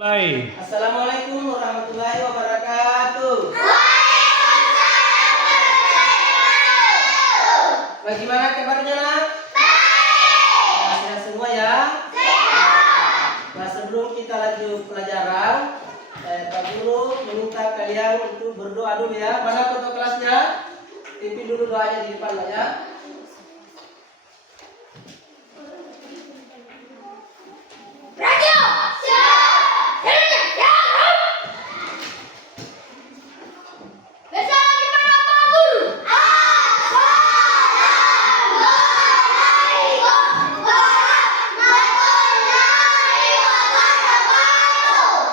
Mulai. Assalamualaikum warahmatullahi wabarakatuh. Bagaimana kabarnya, nak? Sehat semua ya? Nah, sebelum kita lanjut pelajaran, Pak Guru meminta kalian untuk berdoa dulu ya. Mana foto kelasnya? Pimpin dulu doanya di depan lah ya.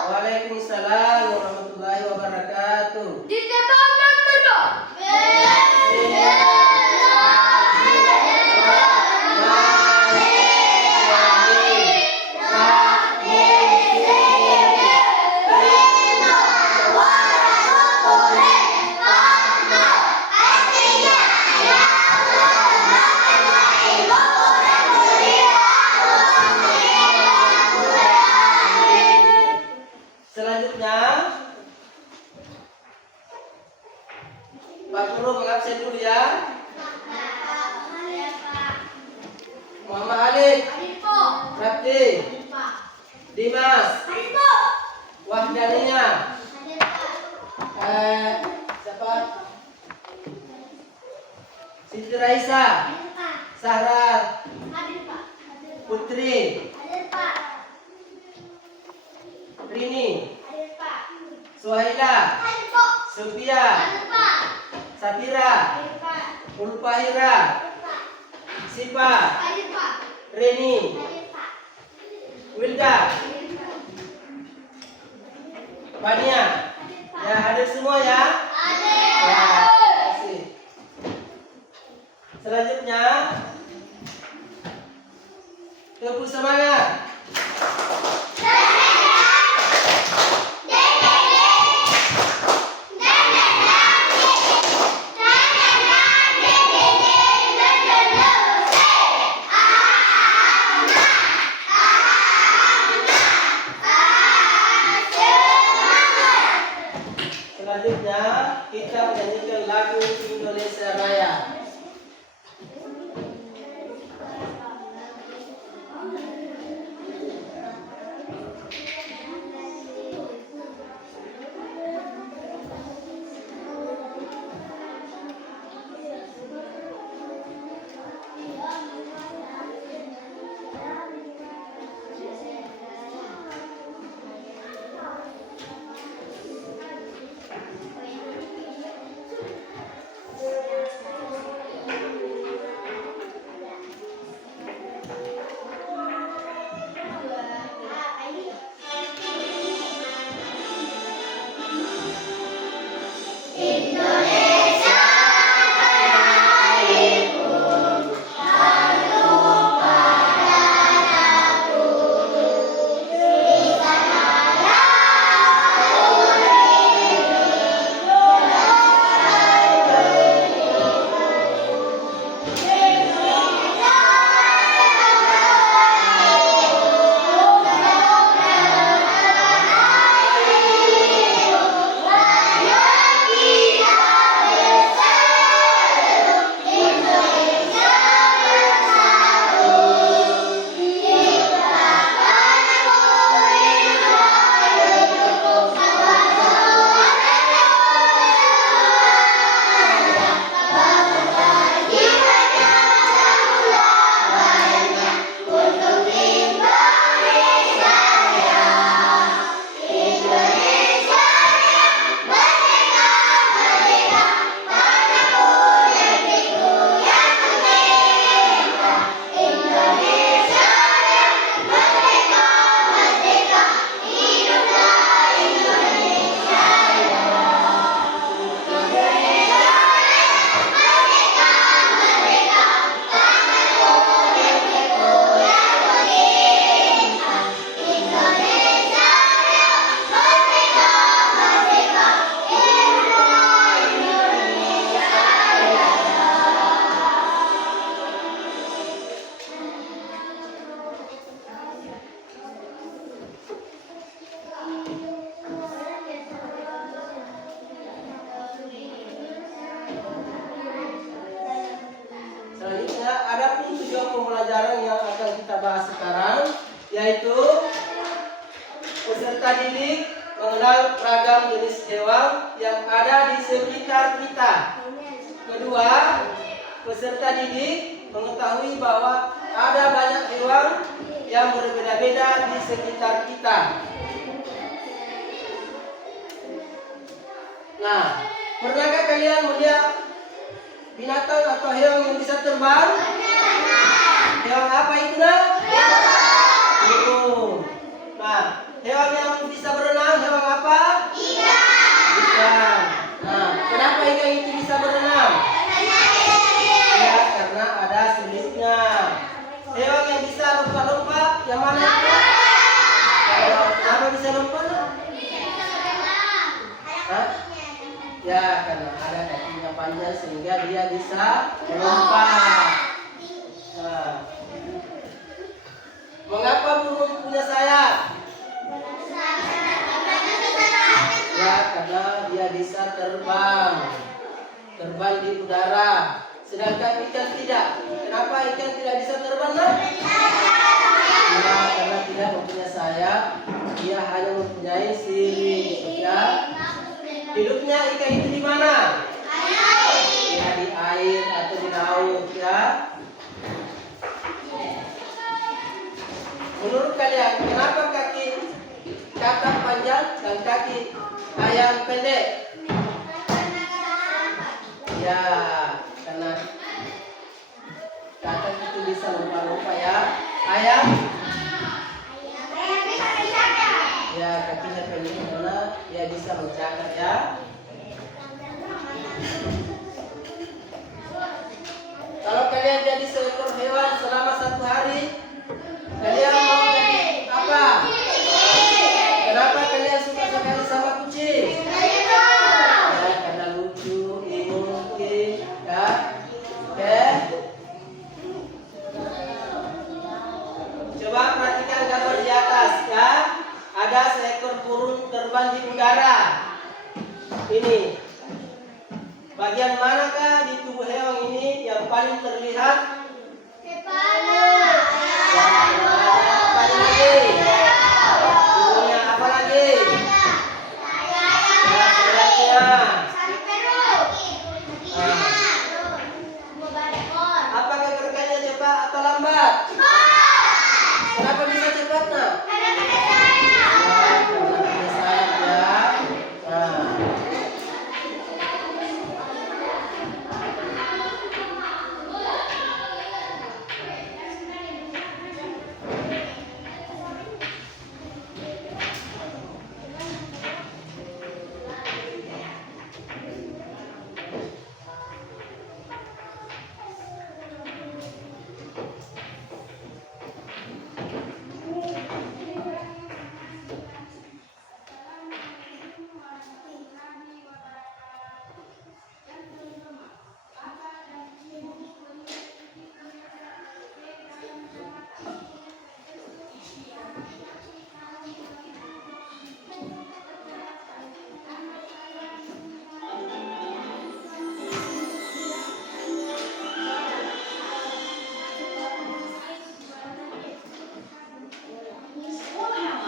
Waalaikumsalam warahmatullahi wabarakatuh. Selanjutnya, Pak Guru mengabsen dulu ya. Muhammad Alif, Rabdi, Dimas, Wahdaniya, siapa? Siti Raisa, Sahra, Putri, Rini, Suhaila, Sofia, Safira, Ulfahira, Sipa, Reni, Wilda, Bania. Ya, hadir semua ya? Ya, terima kasih. Selanjutnya, tepuk semangat. Selanjutnya kita menyanyikan lagu Indonesia Raya. Peserta didik mengenal ragam jenis hewan yang ada di sekitar kita. Kedua, peserta didik mengetahui bahwa ada banyak hewan yang berbeda-beda di sekitar kita. Nah, pernahkah kalian melihat binatang atau hewan yang bisa terbang? Hewan apa itu, nak? Burung. Nah, hewan yang bisa berenang, hewan apa? Ikan. Nah, kenapa ikan itu bisa berenang? Ya, karena ada sulitnya. Hewan yang bisa lompat-lompat, yang mana itu? Kenapa bisa lompat? Hah? Ya, karena ada kakinya panjang sehingga dia bisa melompat. Nah, mengapa burung punya sayap? Ya, karena dia bisa terbang di udara. Sedangkan ikan tidak. Kenapa ikan tidak bisa terbang? Ya, karena tidak mempunyai sayap. Dia hanya mempunyai sirip. Ya. Hidupnya ikan itu di mana? Ya, di air atau di laut, ya. Menurut kalian, kenapa kaki kakap panjang dan kaki ayam pendek? Ya, karena kakak itu bisa lompat-lompat, ya. Ayam? Ya, kakinya pendek karena dia bisa mencakar, ya. Kalau kalian jadi seekor hewan selama 1 hari, kalian mau jadi apa? Kenapa kalian suka sekali sama kucing? Ya, karena lucu, imut, ya. Oke. Coba perhatikan gambar di atas, ya. Ada seekor burung terbang di udara. Ini. Bagian manakah di tubuh hewan ini yang paling terlihat? Kepala. Apa lagi? Tubuhnya apa lagi? Sayapnya. Apa kekerjanya cepat atau lambat? Kenapa bisa cepat, nak? Karena ada sayap, ya.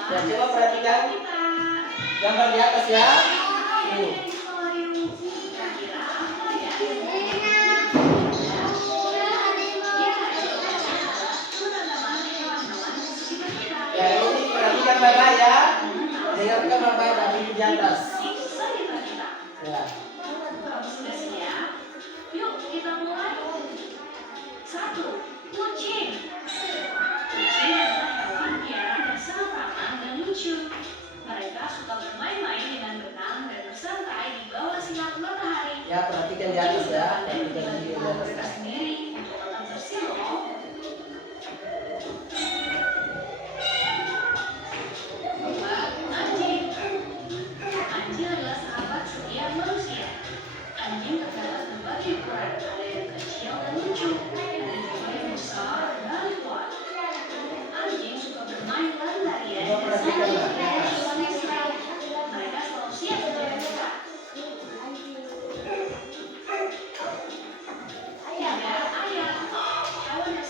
Ya, coba perhatikan gambar di atas, ya. Ini. Ya, ini perhatikan baik-baik, ya. Dengarkan baik-baik dari di atas. Ya. Sudah siap? Yuk kita mulai. 1. Kucing. Kucing adalah hewan piaraan yang sangat ramah dan lucu. Mereka suka bermain-main dengan benang dan bersantai di bawah sinar matahari. Ya, perhatikan di atas, ya. Perhatikan di Mereka atas. sendiri untuk tetap bersih loh. Anjing. Anjing adalah sahabat setiap manusia. Anjing terdapat berbagai ukuran, ada yang kecil dan lucu, ada juga yang besar dan kuat. Anjing suka bermain lari-larian dan saling berinteraksi. Mereka selalu siap untuk bergerak. 3. Ayam. Hewan yang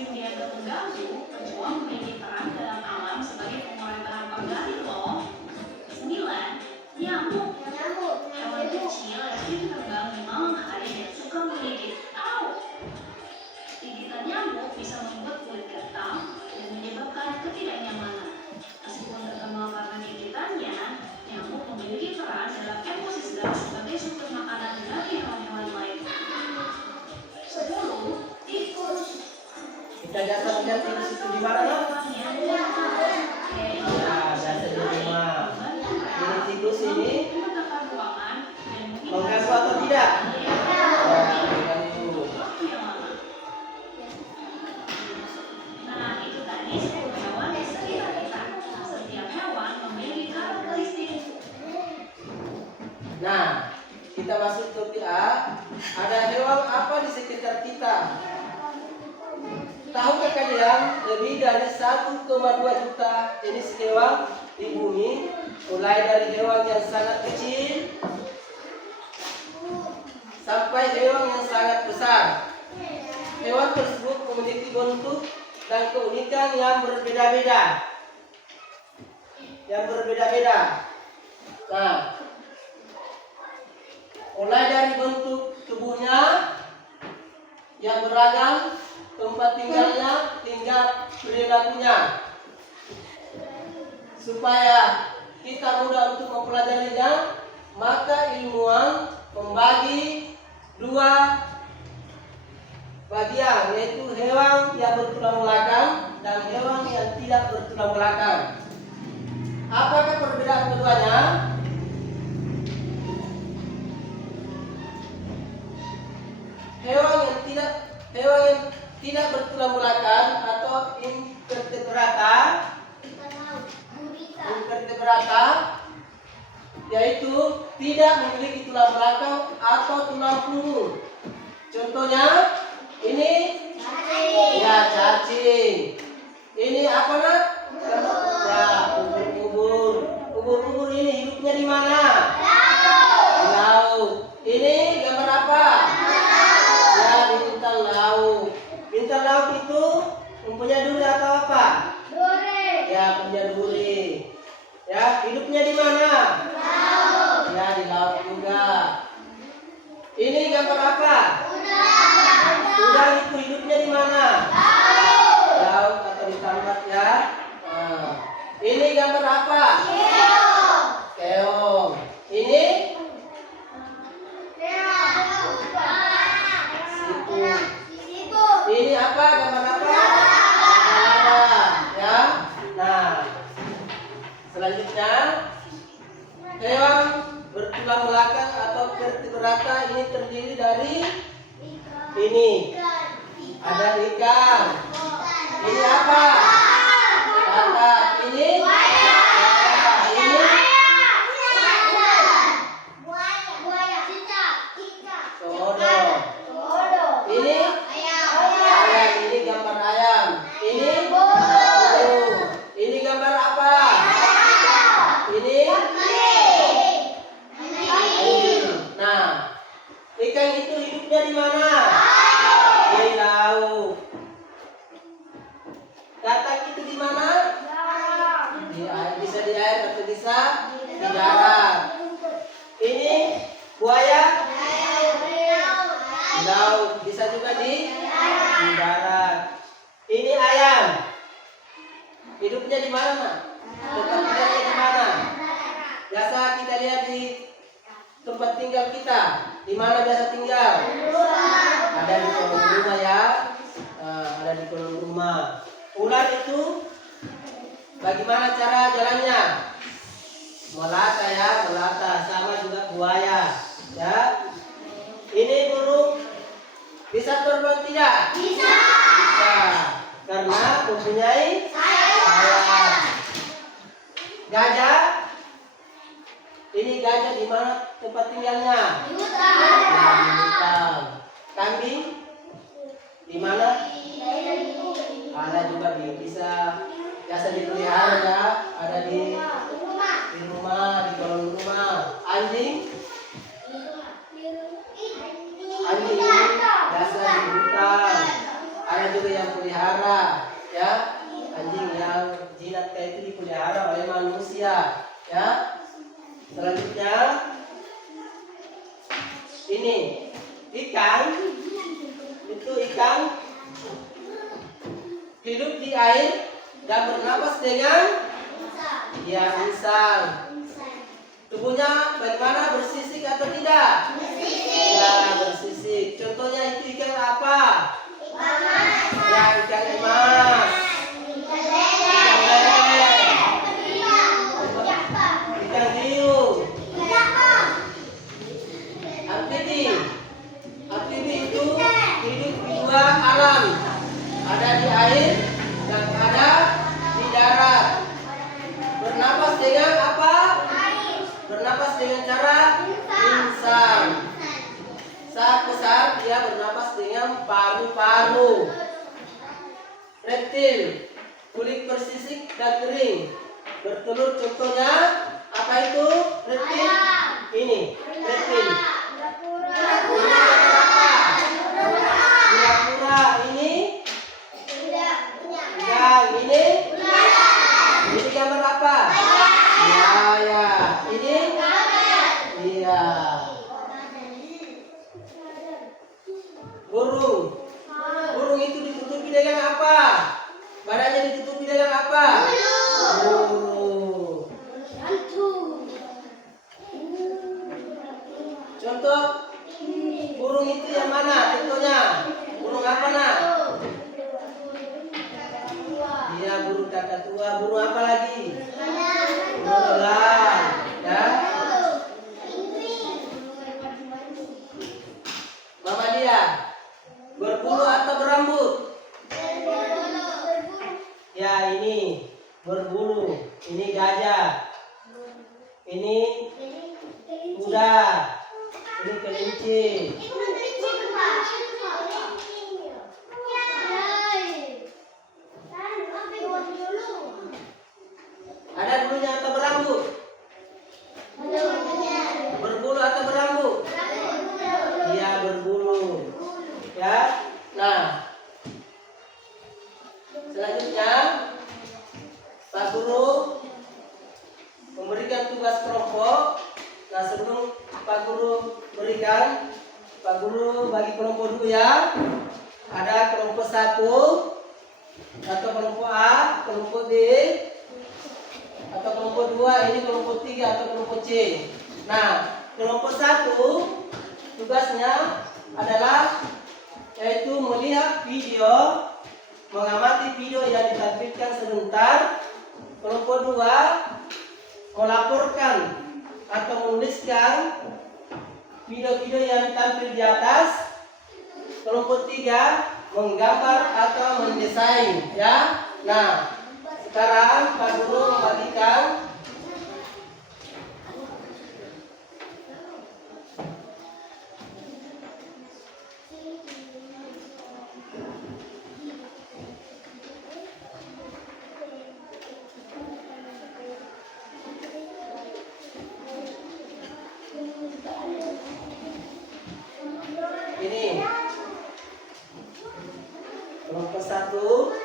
sering dianggap mengganggu, kecoa memiliki peran dalam alam sebagai pengurai bahan organik loh. 9. Nyamuk. Hewan kecil yang sering terbang di malam hari dan suka menggigit. Gigitan nyamuk bisa membuat kulit gatal dan menyebabkan ketidaknyamanan. Meskipun terkenal karena gigitannya, nyamuk memiliki peran dalam ekosistem sebagai sumber makanan bagi hewan-hewan lain. 10. Tikus. Kita biasa melihat tikus itu di mana, no? Ya, biasa di rumah. Ini tikus ini mengganggu atau tidak? Ya, mengganggu. Nah, itu tadi 10 hewan di sekitar kita. Setiap hewan memiliki karakteristik. Nah, kita masuk topik A. Ada hewan apa di sekitar kita? Tahukah kalian lebih dari 1,2 juta jenis hewan di bumi, mulai dari hewan yang sangat kecil sampai hewan yang sangat besar. Hewan tersebut memiliki bentuk dan keunikan yang berbeda-beda. Nah, mulai dari bentuk tubuhnya yang beragam, tempat tinggalnya, hingga perilakunya. Supaya kita mudah untuk mempelajarinya, maka ilmuwan membagi 2 bagian, yaitu hewan yang bertulang belakang dan hewan yang tidak bertulang belakang. Apakah perbedaan keduanya? Hewan yang tidak bertulang belakang atau invertebrata yaitu tidak memiliki tulang belakang atau tulang punggung. Contohnya ini cacing. Ini apa, nak? Ya, ubur-ubur. Ubur-ubur ini hidupnya di mana? Di laut. Ini gambar apa? Ya, bintang laut. Bintang laut itu mempunyai duri atau apa? Ya, punya duri. Ya, hidupnya di mana? Ya, di laut juga. Ini gambar apa? Udang itu hidupnya di mana? Laut atau di tambak, ya. Nah, ini gambar apa? Keong. Ini? Situ. Ini apa? Gambar apa? Lada, ya. Nah, selanjutnya hewan bertulang belakang atau vertebrata ini terdiri dari ini. Ada ikan. Ini apa? Kakap. Ini? Ini? Komodo. Ini? Ayam. Ini gambar ayam. Ini? Burung. Ini gambar apa? Ini? Nah, ikan itu hidupnya di mana? Di laut. Katak itu di mana? Di air, bisa di air atau bisa di darat. Ini buaya? Di laut, bisa juga di darat. Ini ayam. Hidupnya di mana? Tempat tinggalnya di mana? Biasa kita lihat di tempat tinggal kita. Di mana biasa tinggal? Ada di kolong rumah, ya. Ada di kolong rumah. Ular itu bagaimana cara jalannya? Melata, ya, melata. Sama juga buaya, ya. Ini burung bisa terbang tidak? Bisa. Karena mempunyai sayap. Gajah. Ini gajah di mana tempat tinggalnya? Di hutan. Kambing di mana? Ada juga bisa biasa dipelihara, ya. Ada di rumah, di kolong rumah. Anjing ini biasa di hutan. Ada juga yang pelihara Ya. Selanjutnya ini ikan. Itu ikan hidup di air dan bernapas dengan insang. Tubuhnya bagaimana, bersisik atau tidak? Ya, bersisik. Contohnya itu ikan apa? Ya, ikan emas. Ikan hiu. Amfibi. Amfibi itu hidup di dua alam. Ada di air dan ada di darat. Bernapas dengan apa? Bernapas dengan cara insang. Saat besar dia bernapas dengan paru-paru. Reptil, kulit bersisik dan kering, bertelur. Contohnya apa itu? Reptil. Ini reptil. Kura-kura. Ini yang ini gambar apa? Ya. Ini iya. Burung. Burung itu ditutupi dengan apa? Badannya ditutupi dengan apa? Contoh burung itu yang mana? Contohnya burung apa nak? Iya, burung kakatua. Burung apa lagi? Burung elang. Ya. Mama dia berbulu atau berambut? Ya, ini berbulu. Ini gajah. Ini kuda. Ini kelinci. Ada bulunya atau berambut? Berbulu atau berambut? Iya, berbulu. Ya. Nah, selanjutnya Pak Guru memberikan tugas kelompok. Nah, sebelum Pak Guru berikan, Pak Guru bagi kelompok dulu ya. Ada kelompok 1 atau kelompok A, kelompok D, atau kelompok 2, ini kelompok 3 atau kelompok C. Nah, kelompok 1 tugasnya adalah yaitu melihat video, mengamati video yang ditampilkan sebentar. Kelompok 2 melaporkan atau menuliskan video-video yang tampil di atas. Kelompok 3 menggambar atau mendesain ya. Nah, sekarang Pak Guru membagikan ini kelompok 1,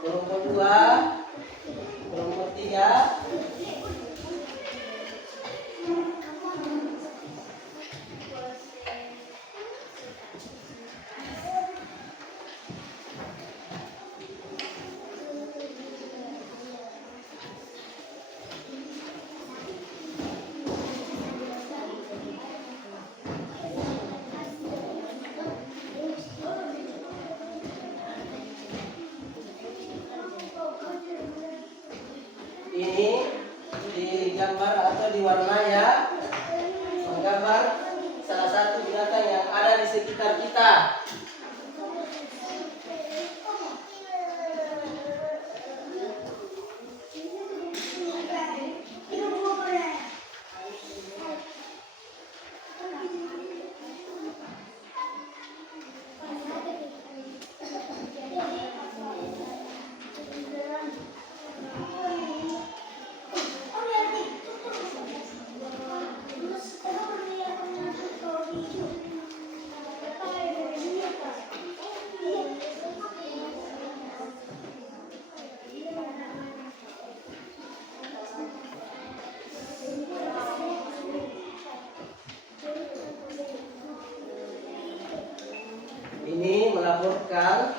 kelompok 2, kelompok 3. Ini digambar atau diwarnai ya, menggambar salah satu binatang yang ada di sekitar kita. bekal.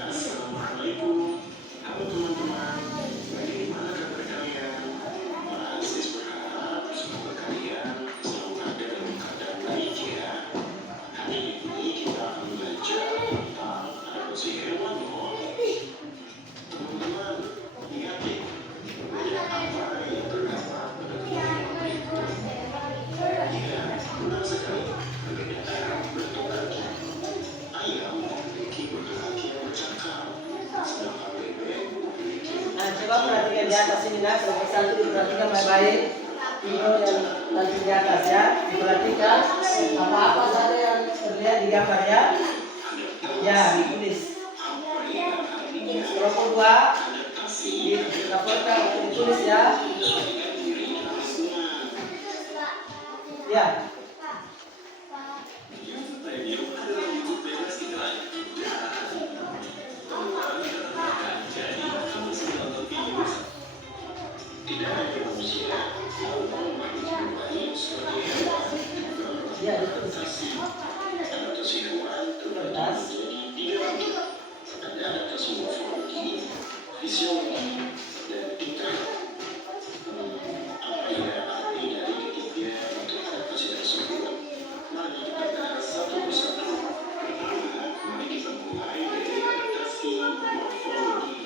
Assalamualaikum. Halo teman-teman. Bagaimana kabar kalian? Aziz berharap semoga kalian selalu ada dalam keadaan baik ya. Hari ini kita akan belajar tentang adopsi hewan loh. Teman-teman, lihat deh. Beda apa yang terdapat pada hewan berikut? Ya, benar sekali. Perbedaan bentuk kaki. Ayam memiliki bentuk kaki yang bercakar, sedangkan bebek memiliki Nah, coba perhatikan di atas ini nak, nomor 1 diperhatikan baik-baik. Video yang nanti di atas ya, diperhatikan apa-apa saja yang terlihat di gambar ya. Ya, ditulis. Kelompok 2 dilaporkan untuk ditulis ya. Ya. Ya, ditulis. adaptasi hewan terbagi menjadi 3 bentuk. Ada adaptasi morfologi, fisiologi, dan tingkah. Apa ya arti dari ketiga bentuk adaptasi tersebut? Mari kita bahas satu persatu. Pertama, mari kita mulai dari adaptasi morfologi.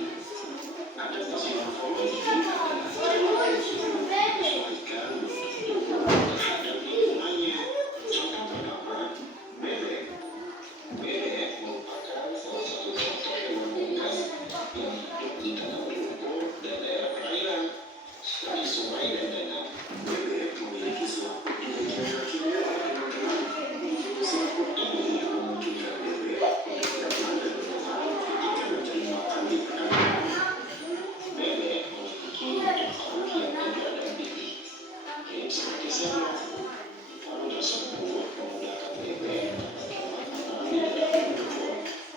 Adaptasi morfologi adalah cara tubuh menyesuaikan bentuk tubuh terhadap lingkungannya. Contoh pertama, bebek. Bebek merupakan salah satu contoh hewan unggas yang hidup di dalam lumpur dan daerah perairan, seperti sungai dan danau. Bebek memiliki selaput di bagian kakinya yang bergerak. Selaput ini memungkinkan bebek untuk berenang dan berlari ketika mencari makan di perairan. Bebek memiliki bentuk paruh yang tegak dan tinggi, mirip seperti sendok. Paruh tersebut memudahkan bebek mendapatkan makanan di dalam lumpur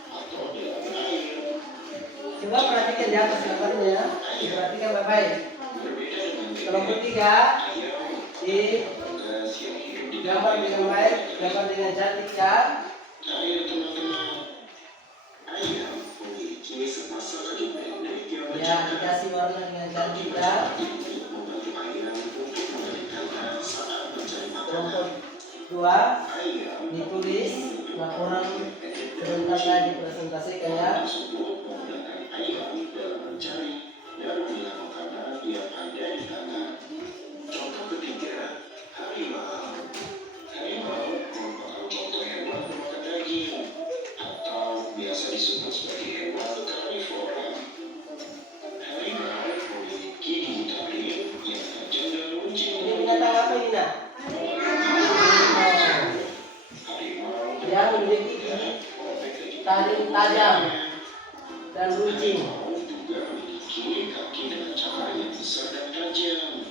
atau di dalam air. Coba perhatikan di atas gambarnya ya. Diperhatikan baik-baik. Berbeda dengan Kelompok bebek, 3 ayam di unggas yang hidup di gambar dengan baik, gambar dengan cantik ya. Ayo teman-teman, ayam memiliki sepasang kaki pendek yang Ya, bercakar. dikasih warna dengan cantik ya. Ini membantu ayam untuk mengendalikannya saat mencari makanan. Kelompok 2 Ayam ditulis laporan sebentar lagi presentasikan ya. tersebut menggunakan ayam dalam mencari dan memilah makanan yang ada di tanah. Contoh ketiga, harimau. Harimau merupakan contoh hewan pemakan daging atau biasa disebut sebagai hewan karnivora. Harimau memiliki gigi taring yang tajam dan runcing. Ini binatang apa ini nak? Harimau Yang memiliki gigi taring tajam dan runcing. Harimau juga memiliki kaki dengan cakar yang besar dan tajam.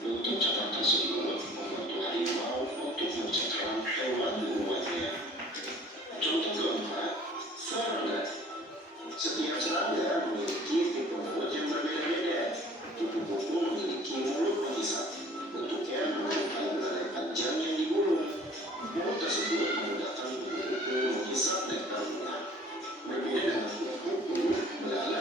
Bentuk cakar tersebut membantu harimau untuk mencengkeram hewan buruannya. Contoh keempat, serangga. Setiap serangga memiliki tipe mulut yang berbeda-beda. Tipe kuku memiliki mulut pengisap. Bentuknya menyerupai belalai panjang yang digulung. Mulut tersebut memudahkan kuku-kuku mengisap dan berenang. Berbeda dengan kuku, belalai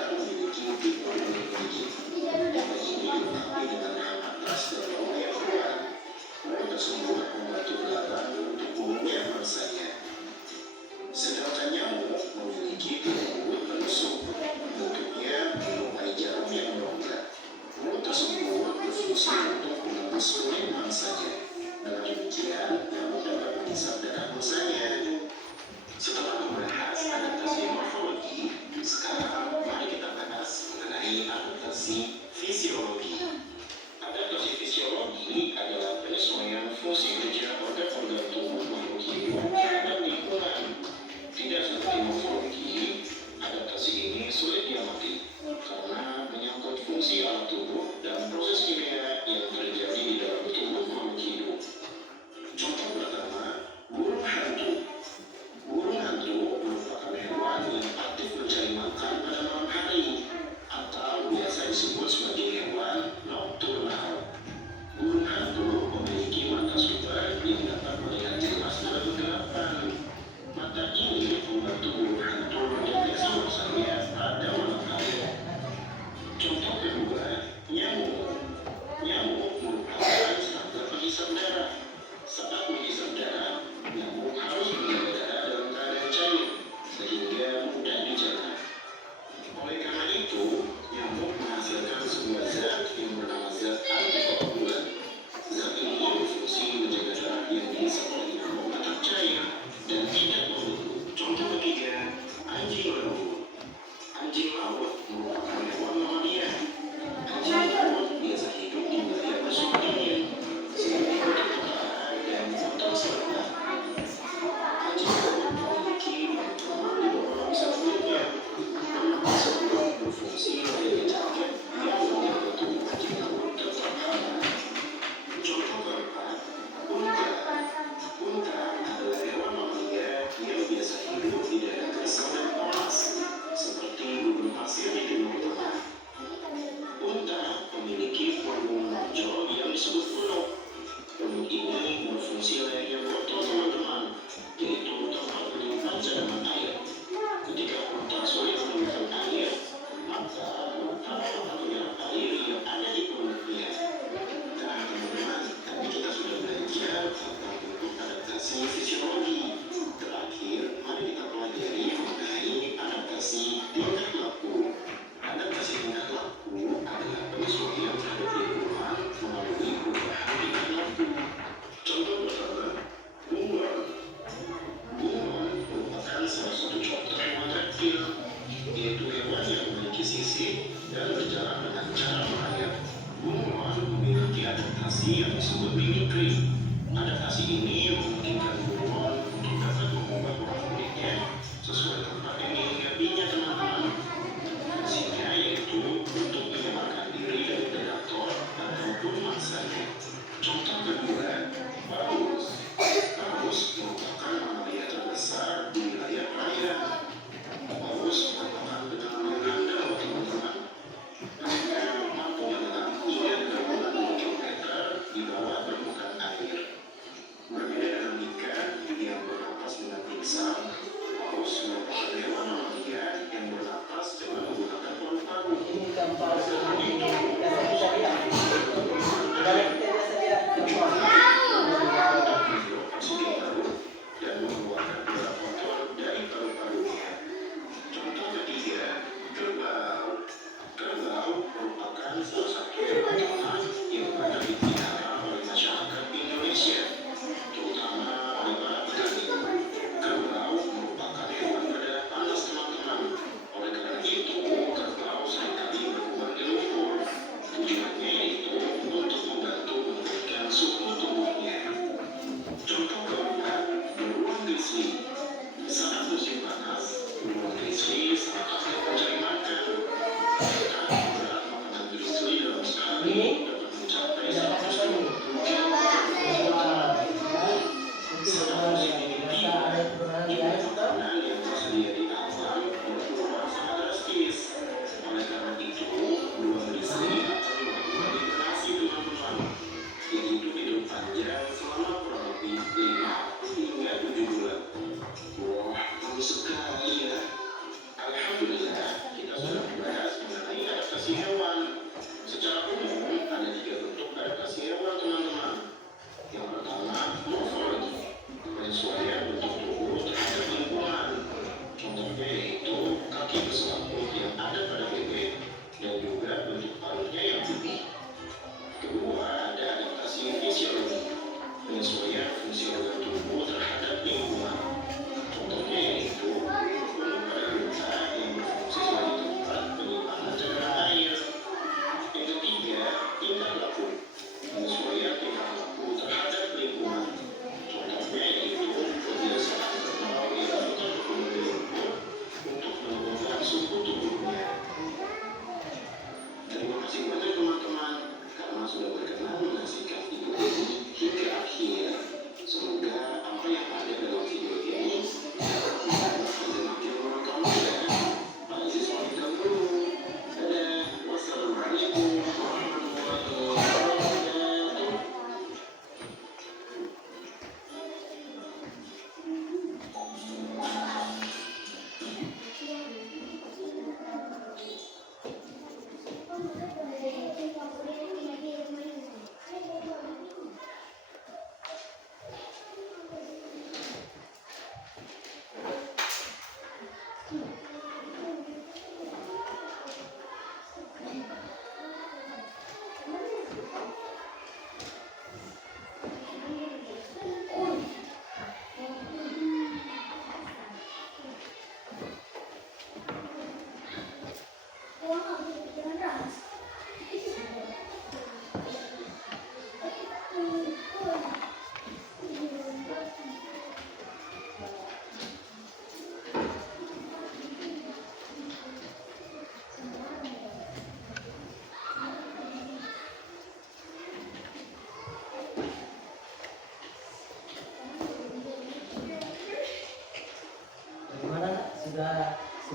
ini adalah penyesuaian fungsi kerja organ-organ tubuh makhluk hidup terhadap lingkungan. Tidak seperti morfologi, adaptasi ini sulit diamati karena menyangkut fungsi alat tubuh dan proses kimia yang terjadi di dalam tubuh makhluk hidup. Contoh pertama, burung hantu. Burung hantu merupakan hewan yang aktif mencari makan pada malam hari atau biasa disebut sebagai hewan nokturnal. Burung hantu memiliki mata super yang dapat melihat jelas dalam kegelapan. Mata ini membantu burung hantu mendeteksi mangsanya pada malam hari. Contoh kedua, nyamuk. Nyamuk merupakan serangga penghisap darah. Saat menghisap darah, nyamuk harus menjaga darah dalam keadaan cair sehingga mudah dicerna. Oleh karena itu, nyamuk menghasilkan sebuah zat yang bernama zat antikoagulan. Zat ini berfungsi menjaga darah yang dihisap oleh nyamuk tetap cair dan tidak membusuk. Contoh ketiga, anjing laut. Anjing laut merupakan hewan mamalia. Anjing laut biasa hidup di wilayah musim dingin seperti kutub utara dan kutub selatan. Anjing laut memiliki teman di bawah lapisan kulitnya. Lemak tersebut berfungsi menjadi jaket yang menjaga tubuh anjing laut tetap hangat. Contoh keempat, unta. Unta adalah hewan mamalia yang biasa hidup di daerah gersang dan panas, seperti gunung pasir di Timur Tengah. Unta memiliki punggung menonjol yang disebut punuk. Punuk ini berfungsi layaknya botol teman-teman, yaitu tempat menyimpan cadangan air. Ketika unta sulit menemukan air, maka unta akan menyerap air yang ada di punuknya. Nah, teman-teman, tadi kita sudah belajar tentang bentuk adaptasi fisiologi. Terakhir, mari kita pelajari mengenai adaptasi tingkah laku. Adaptasi tingkah laku adalah penyesuaian terhadap lingkungan melalui perubahan tingkah laku. Contoh pertama, bunglon. Bunglon merupakan salah satu contoh hewan reptil, yaitu hewan yang memiliki sisik dan berjalan dengan cara merayap. Bunglon memiliki adaptasi yang disebut mimikri. Adaptasi ini memungkinkan bunglon untuk dapat mengubah warna kulitnya sesuai tempat yang dihinggapinya, teman-teman. Fungsinya yaitu untuk menyelamatkan diri dari predator ataupun mangsanya. Contoh kedua, paus. Paus merupakan mamalia terbesar di wilayah perairan. Paus merupakan benang yang handal, teman-teman. Mereka mampu menyelam hingga 20 kilometer di bawah permukaan air. Berbeda dengan ikan,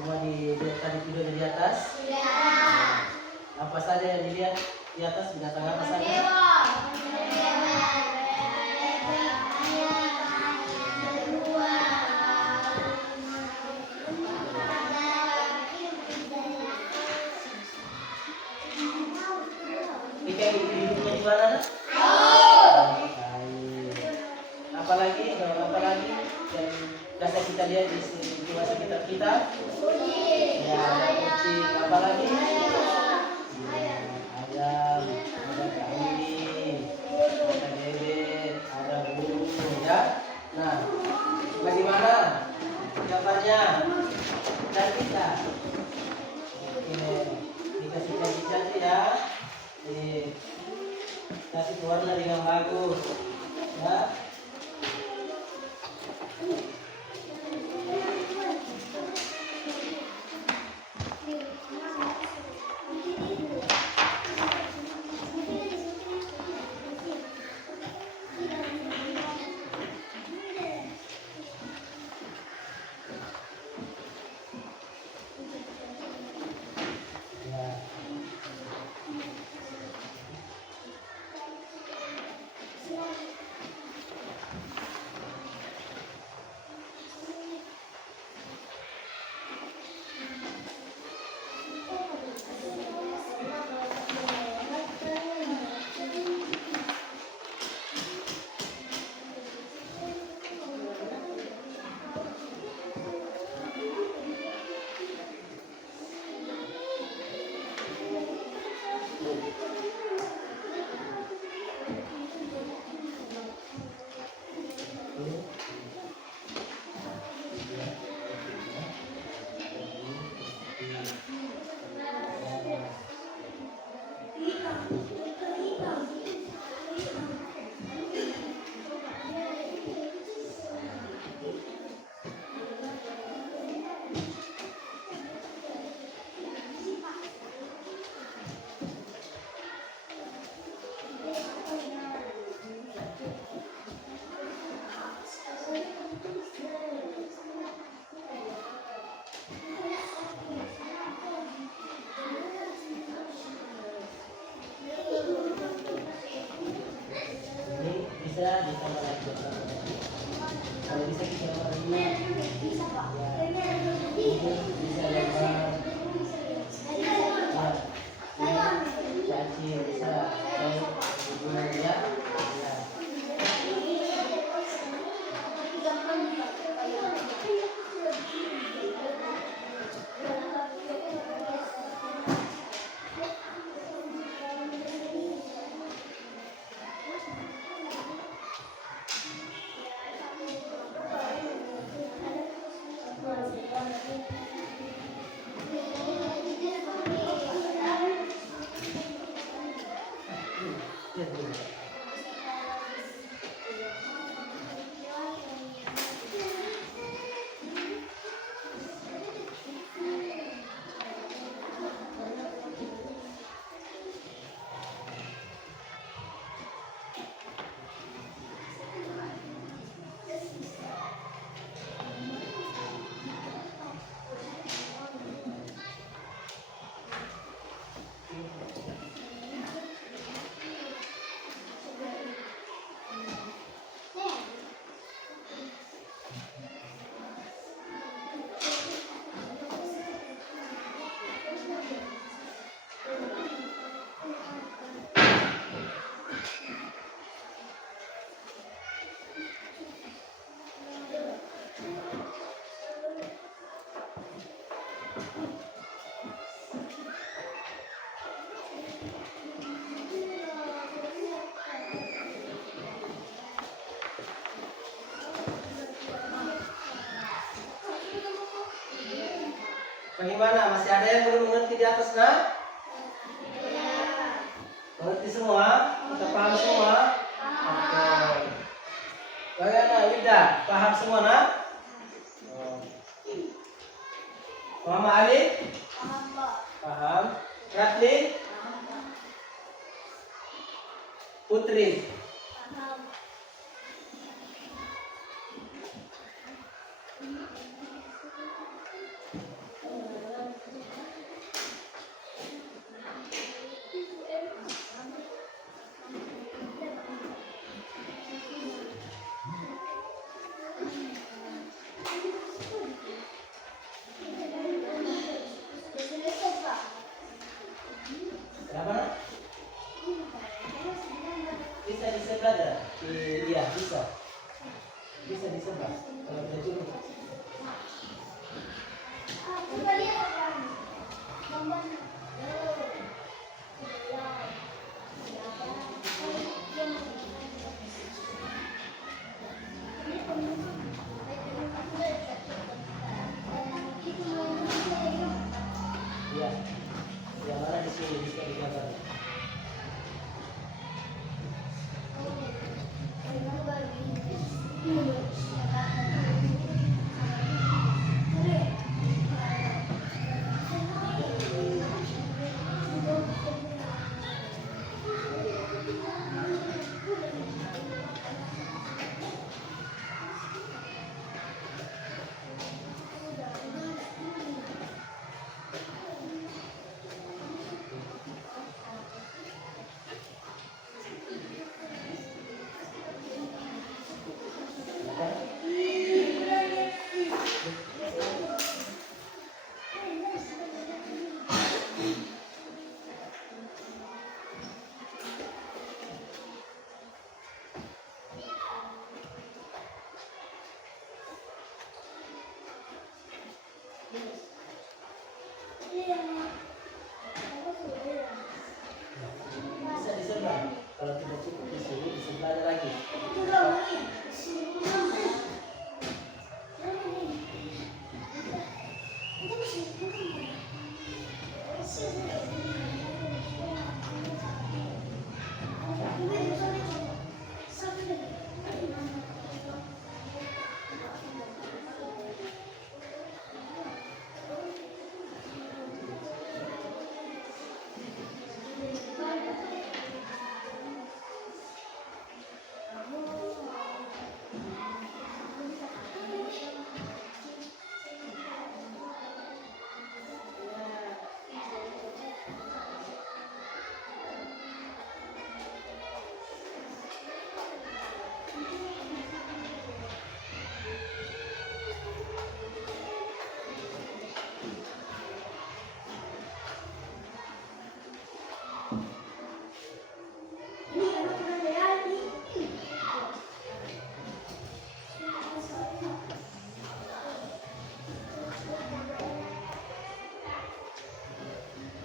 Semua dilihat tadi videonya di atas? Apa saja yang dilihat di atas? Binatang apa saja? Ikan hidupnya di mana? Apalagi yang biasa kita lihat di sekitar kita? Ya, ada kucing. Apalagi? Ayam, ada kambing, ada bebek, ada burung, ya. Nah, bagaimana gambarnya? Cantik tak? Oke, dikasih cantik ya. Kasih warna dengan bagus, ya. Bisa ditambah lagi kalau bisa kita tambah lagi ya bisa lebar ya cacing bisa ya Bagaimana? Masih ada yang belum mengerti di atas, nah? Mengerti semua? Kita paham semua? Oke. Bagaimana, Wida? Paham semua, nah? Mama Ali? Paham. Ratli? Putri? belajar? Iya, bisa. Bisa di sebelah. Kalau tidak cukup. Iya. Yang mana di sini bisa digambar. Bisa di sebelah. Kalau tidak cukup di sini, di sebelah ada lagi.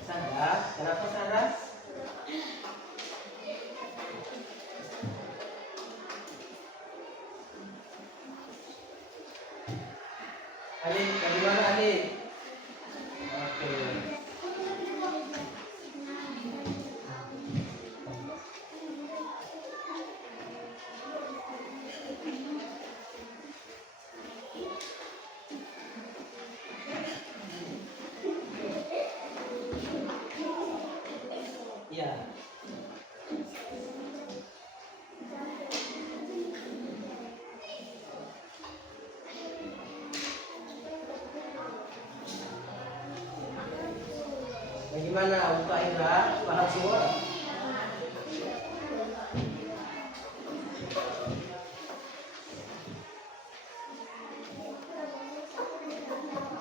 Sandra, kenapa Sandra? Adik, bagaimana adik? Oke. Iya. Bagaimana untuk Aira? Paham semua?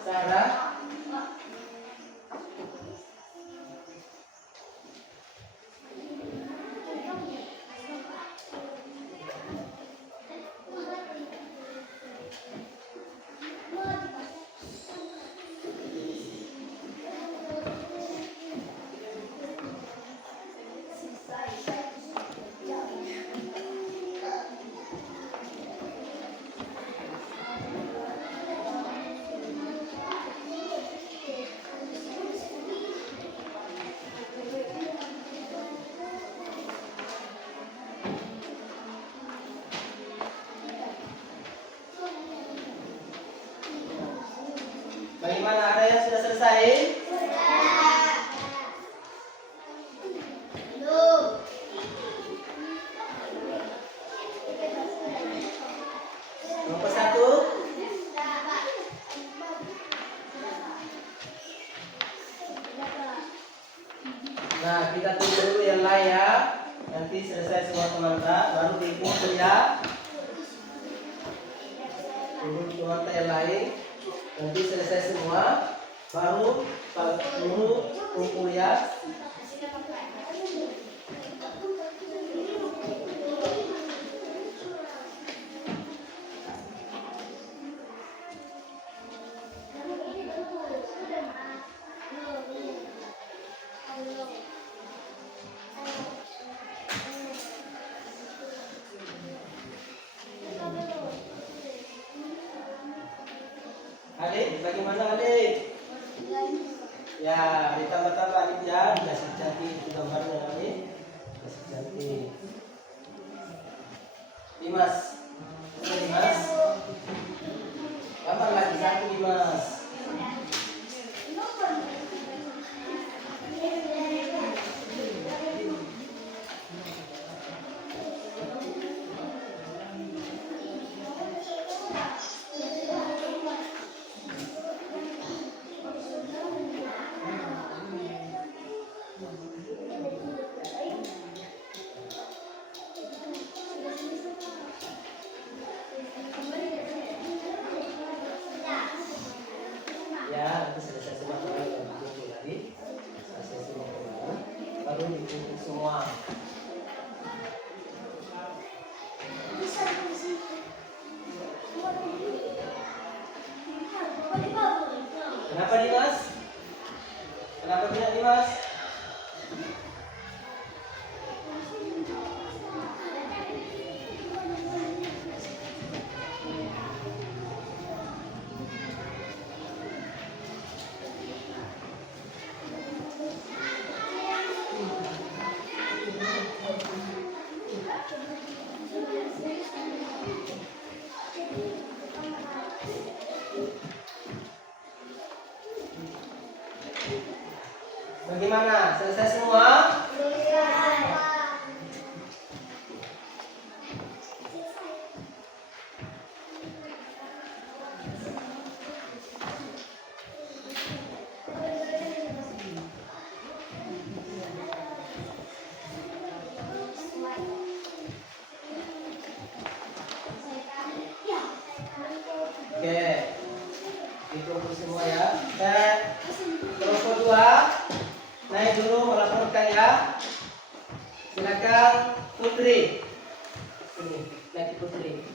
Sarah? Bagaimana, ada yang sudah selesai? Nomor 1. Nah, kita tunggu dulu yang lain ya. Nanti selesai semua teman-teman, baru diikuti ya. Tunggu teman-teman yang lain. Nanti selesai semua, baru dulu kumpul ya. Oke. Dimas. Oke, Dimas. Gambar lagi satu, Dimas. Ya, nanti selesai semua baru dikumpul lagi. Selesai semua baru dikumpul semua. Kenapa Dimas? Kenapa tidak Dimas? Bagaimana? Selesai semua? Oke. Dikumpul semua ya. Terus kedua, naik dulu melaporkan ya. Silakan Putri. Ini, naik Putri.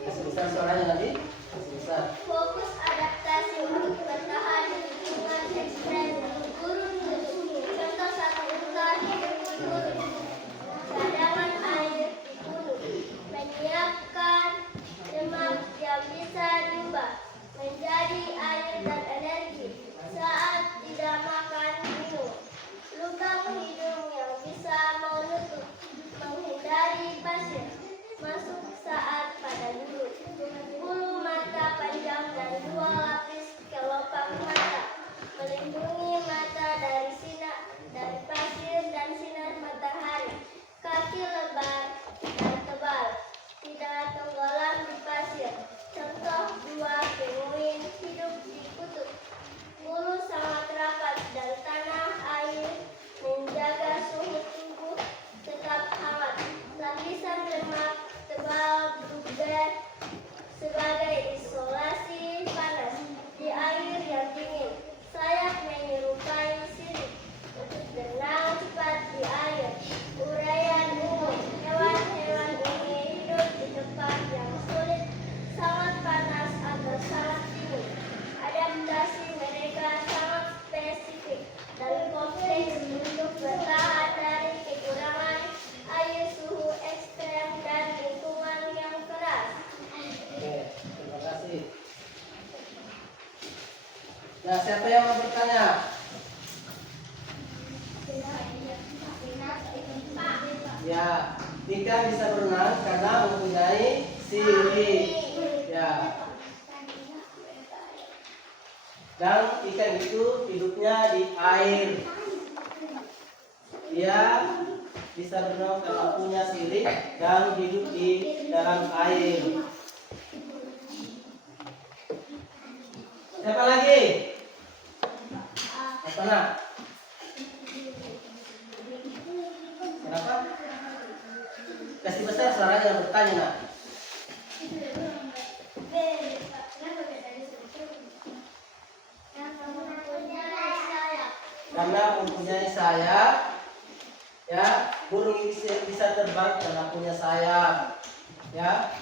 Kasih besar suaranya nanti. Kasih besar. Fokus adaptasi untuk bertahan di lingkungan ekstrem gurun tersusun. Contoh satu hutan hidup gurun. Cadangan air di gunung. Menyiapkan lemak yang bisa diubah menjadi air dan energi saat tidak makan minum. Lubang hidung yang bisa menutup menghindari pasir masuk saat pada dulu. Bulu mata panjang dan 2 lapis kelopak mata melindungi mata dari sinar dari pasir dan sinar matahari. Kaki lebar dan tebal, tidak tenggelam di pasir. Contoh 2 penguin hidup di kutub. Bulu sangat rapat dan tanah air menjaga suhu tubuh tetap hangat. Lapisan lemak tebal berubah sebagai isolasi panas di air yang dingin. Sayap menyerupai sirip untuk berenang cepat di air. Uraian umum, hewan-hewan ini hidup di tempat yang sulit, sangat panas atau sangat dingin. Adaptasi mereka sangat spesifik dan kompleks untuk bertahan dari kekurangan air, suhu ekstrem, dan lingkungan yang keras. Oke, terima kasih. Nah, siapa yang mau bertanya? Ya, ikan bisa berenang karena mempunyai sirip. Ya. Dan ikan itu hidupnya di air. Dia bisa berenang karena punya sirip dan hidup di dalam air. Siapa lagi? Apa nak? Kenapa? Kasih besar suaranya yang bertanya nak. Karena mempunyai sayap, ya, burung ini bisa terbang karena punya sayap, ya.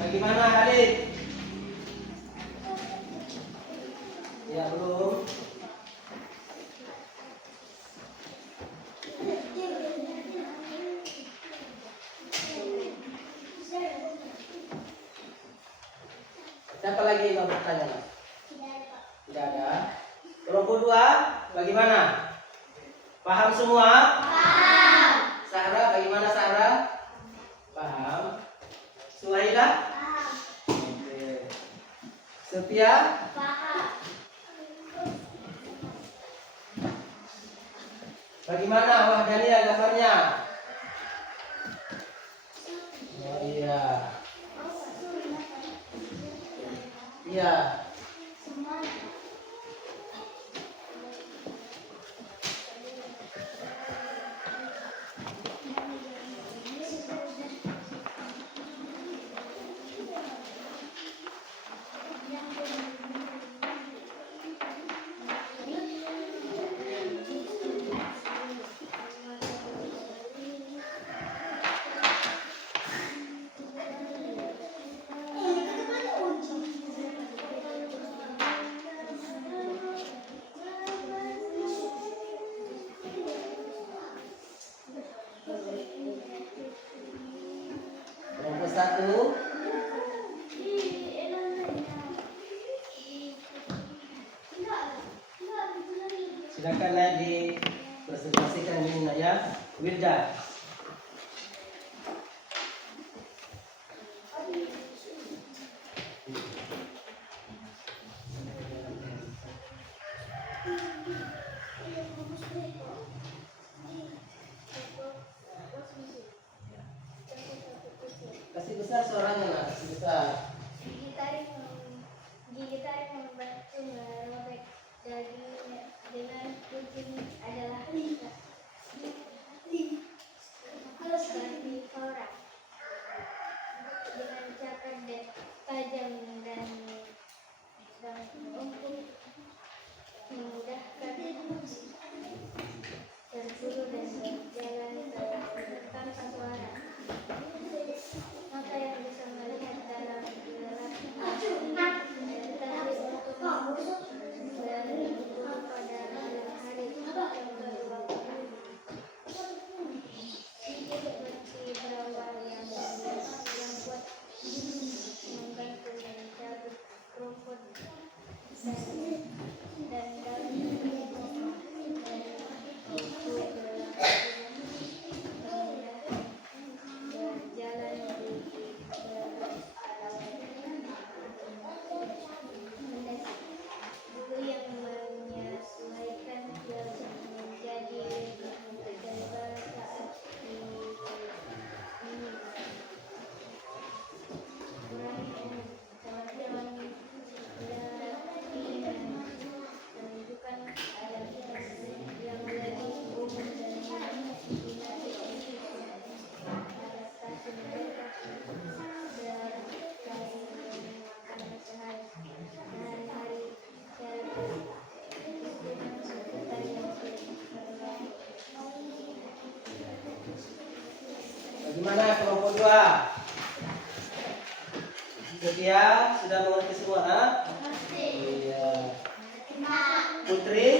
Bagaimana adik? Siapa lagi yang mau bertanya? Nak? Tidak ada, Pak. Tidak ada. Kelompok 2, bagaimana? Paham semua? Paham. Sarah, bagaimana Sarah? Paham. Suhaila? Paham. Oke. Sophia? Paham. Bagaimana Wahdania gambarnya? Oh iya. Iya. Kelompok 1. Silakan naik di presentasikan ini Nak, ya. Wirda. Kasih besar suaranya Nak, kasih besar. Gigi tarik membantu merobek dagingnya dengan kucing adalah karnivora dengan cakar tajam dan empuk memudahkan berburu dan berjalan tanpa suara. Mata yang bisa melihat dalam gelap tetapi untuk berburu pada malam hari seperti berawal yang kuat membantu mencabut rumput dan daun dan itu berjalan di buku yang menyesuaikan yang menjadi tergambar saat ini teman-teman menunjukkan adaptasi yang lebih umum dan adaptasi mereka terkait dengan sehari-hari cara sekitar yang Bagaimana kelompok 2? Sophia sudah mengerti semua Nak? Iya. Putri?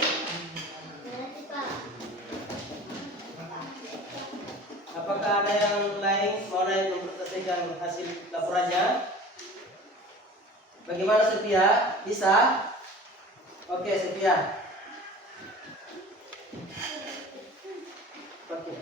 Apakah ada yang lain mau mempresentasikan hasil laporannya? Bagaimana Sophia? Bisa? Oke Sophia. Oke.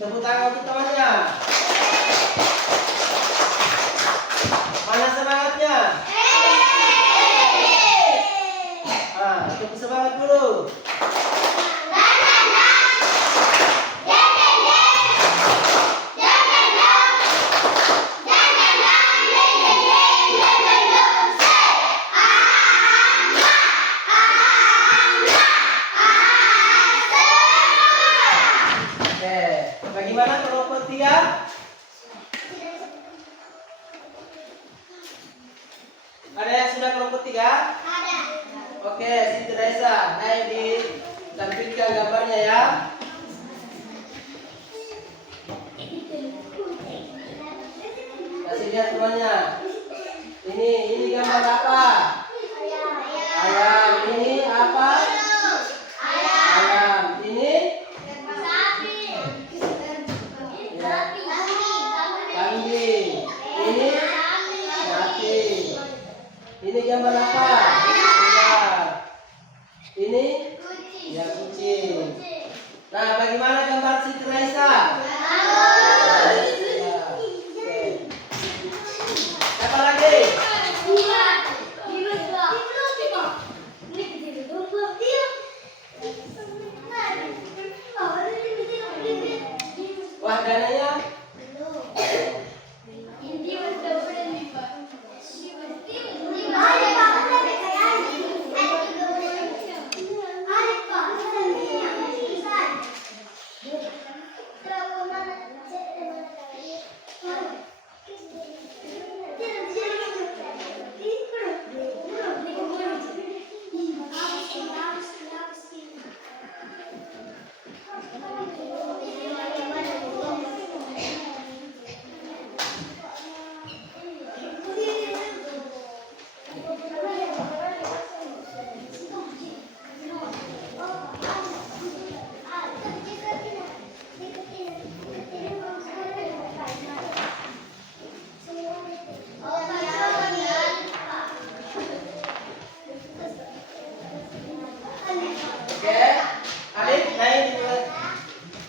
Tepuk tangan untuk temannya. Mana semangatnya? Tepuk semangat dulu. Bagaimana kelompok 3? Ada yang sudah kelompok 3? Ada. Oke, Siti Raisa, naik ditampilkan gambarnya ya. Kasih lihat temannya. Ini gambar apa? Ayam. Ini apa? Ayam. Ini kambing. Ini sapi. Ini gambar apa? Ini ya kucing. Nah, bagaimana gambar Siti Raisa? Apa lagi? Wah, dananya?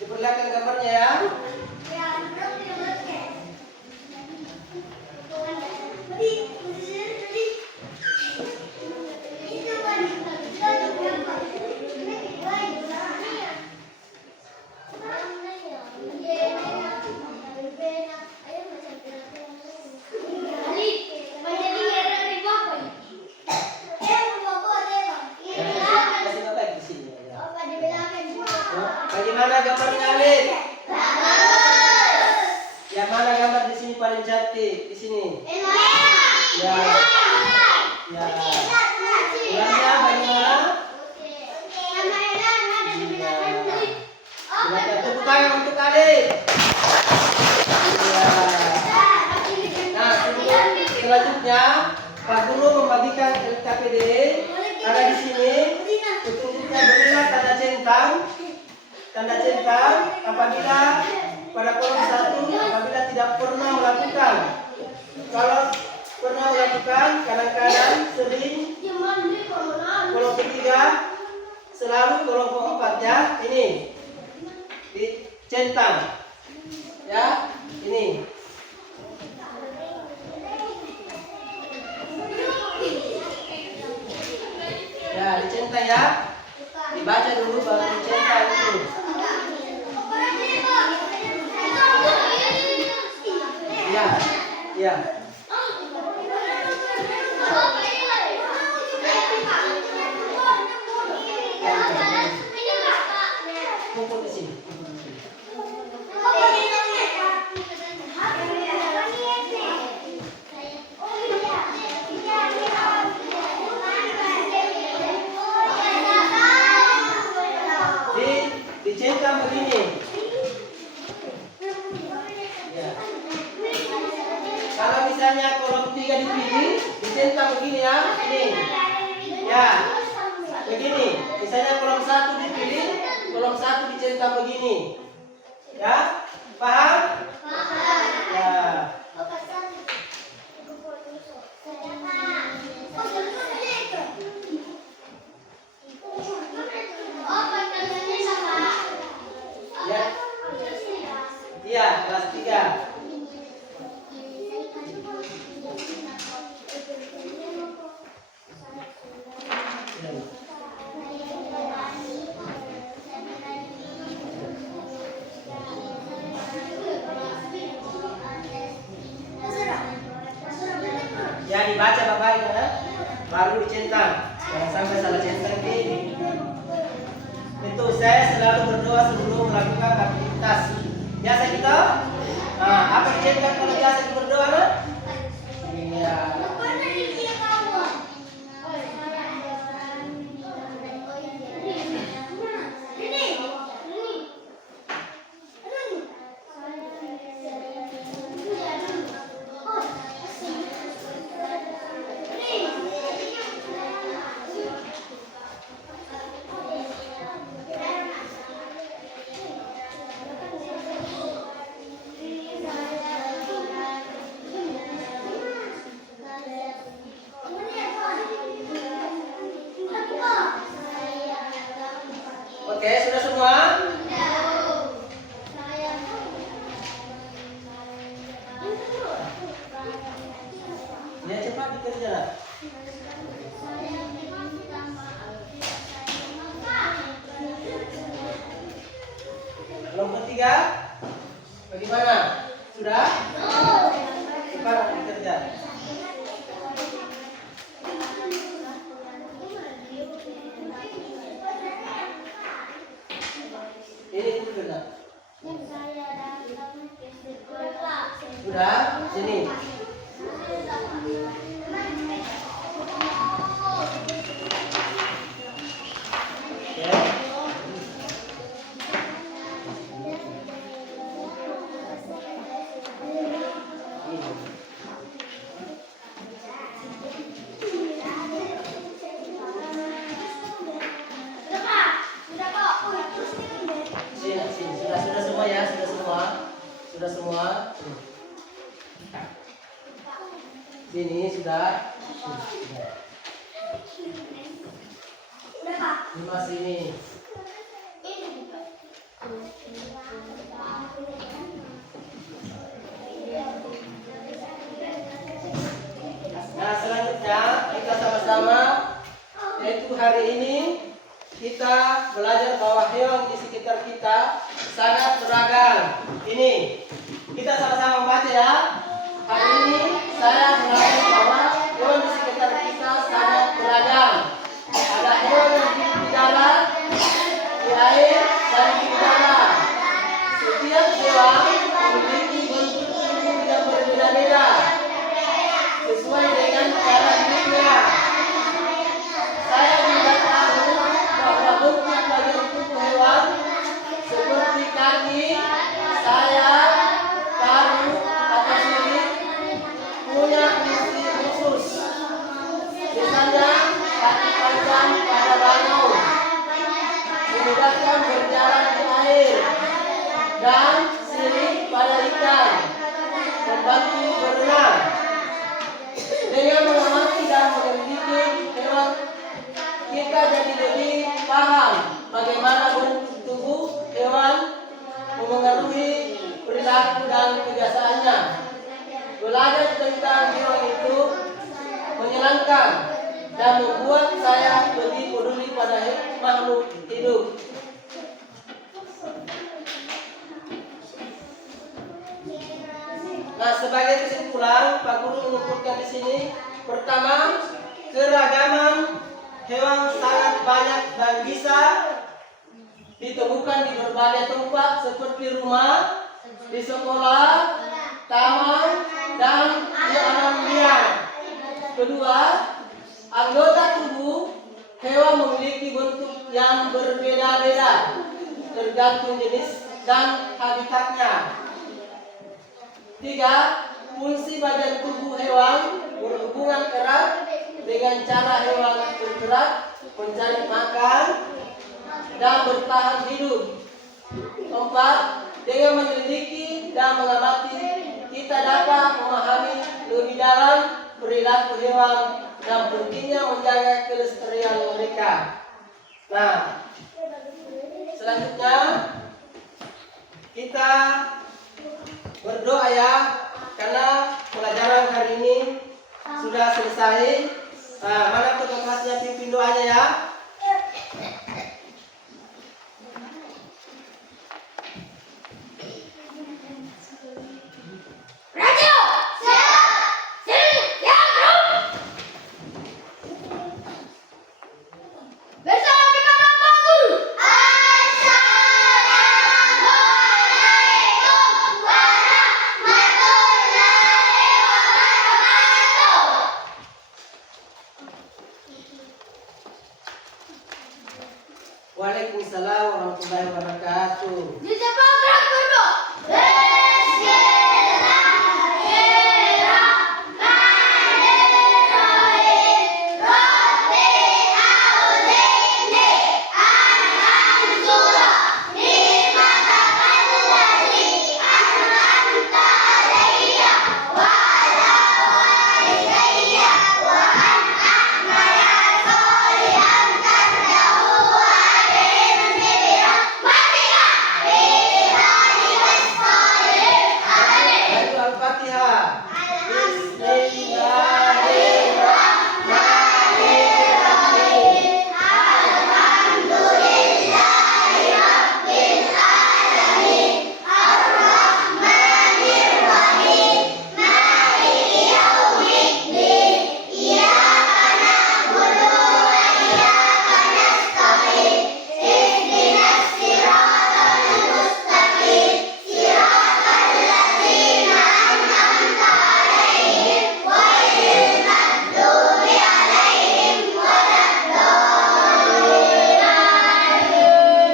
Diperlihatkan gambarnya ya. Bagaimana gambarnya Alif? Yang mana gambar di sini paling cantik? Di sini. Ya. Ya. Ularnya bagaimana? Silakan tepuk tangan untuk Alif. Ya. Nah, selanjutnya Pak Guru membagikan LKPD. Ada di sini. Petunjuknya berilah tanda centang. Tanda centang apabila pada kolom 1 apabila tidak pernah melakukan. Kalau pernah melakukan, kadang-kadang sering. Kolom 3 selalu kolom 4 ya. Ini dicentang ya. Ini ya dicentang ya. Dibaca dulu baru dicentang itu. Ya, ya. Kumpul di sini. Dicentang begini. Ya. Kalau misalnya kolom 3 dipilih, dicentang begini ya. Ini. Ya. Begini. Misalnya kolom 1 dipilih, kolom 1 dicentang begini. Ya. Paham? Paham. Ya. Ya. Iya, kelas 3. Ya dibaca baik-baik ya, baru dicentang. Jangan sampai salah centang ini. Itu saya selalu berdoa sebelum melakukan aktivitas. Biasa kita, apa dicentang kalau biasa kita berdoa? Nah? Iya. Oke, sudah semua? Ya cepat dikerja. Kelompok 3, bagaimana? Sudah? Cepat dikerja. Ini sudah. Sudah? Sini. Sudah semua ya, sudah semua. Sini sudah. Lima sini. Nah selanjutnya kita sama-sama, yaitu hari ini kita belajar bahwa hewan di sekitar kita sangat beragam. Ini kita sama-sama membaca ya. Hari ini saya belajar bahwa hewan di sekitar kita sangat beragam. Ada hewan yang hidup di darat, di air, dan di udara. Setiap hewan memiliki bentuk tubuh yang berbeda-beda sesuai dengan cara hidupnya. Saya juga tahu bahwa bentuk bagian tubuh hewan seperti kaki, sayap, paruh, atau sirip punya fungsi khusus. Misalnya kaki panjang pada danau memudahkan berjalan di air, dan sirip pada ikan membantu berenang. Dengan mengamati dan meneliti hewan, kita jadi lebih paham bagaimana bentuk tubuh hewan memengaruhi perilaku dan kebiasaannya. Belajar tentang hewan itu menyenangkan dan membuat saya lebih peduli pada makhluk hidup. Nah, sebagai kesimpulan, Pak Guru mengumpulkan di sini. Pertama, keragaman hewan sangat banyak dan bisa ditemukan di berbagai tempat seperti rumah, di sekolah, taman, dan di alam liar. Kedua, anggota tubuh hewan memiliki bentuk yang berbeda-beda tergantung jenis dan habitatnya. 3. Fungsi bagian tubuh hewan berhubungan erat dengan cara hewan bergerak, mencari makan, dan bertahan hidup. 4. Dengan menyelidiki dan mengamati, kita dapat memahami lebih dalam perilaku hewan dan pentingnya menjaga kelestarian mereka. Nah, selanjutnya kita Berdoa ya, karena pelajaran hari ini sudah selesai. Mana ketua kelasnya pimpin doanya ya? Waalaikumsalam warahmatullahi wabarakatuh. Al-Fatihah. Bismillahirrahmanirrahim.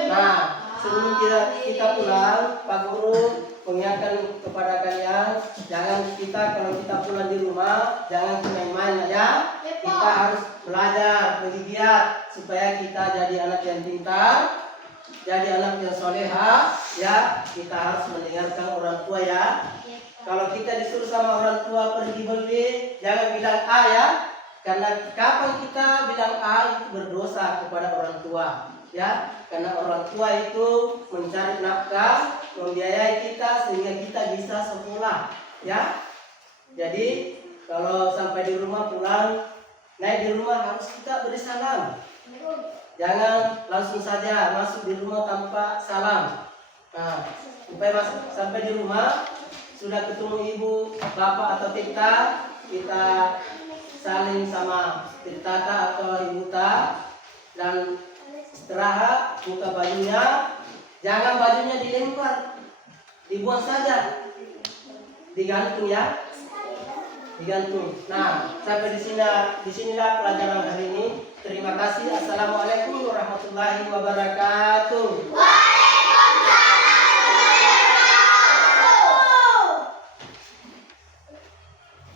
Nah, sebelum kita pulang, Pak Guru mengingatkan kepada kalian, jangan kita kalau kita pulang di rumah, jangan main-main aja. Kita harus belajar, bergiat supaya kita jadi anak yang pintar, jadi anak yang soleha. Ya, kita harus mendengarkan orang tua ya. Kalau kita disuruh sama orang tua pergi beli, jangan bilang A ya. Karena kapan kita bilang A itu berdosa kepada orang tua. Ya, karena orang tua itu mencari nafkah, membiayai kita sehingga kita bisa sekolah. Ya, jadi kalau sampai di rumah pulang, naik di rumah harus kita beri salam. Jangan langsung saja masuk di rumah tanpa salam. Nah, sampai di rumah sudah ketemu ibu, bapak atau kita saling sama tata atau ibu ta, dan istirahat, buka bajunya, jangan bajunya dilempar, dibuang saja, digantung ya, digantung. Nah, sampai disinilah pelajaran hari ini. Terima kasih. Assalamualaikum warahmatullahi wabarakatuh.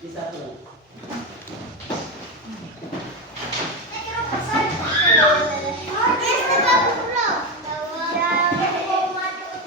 Bisa tuh.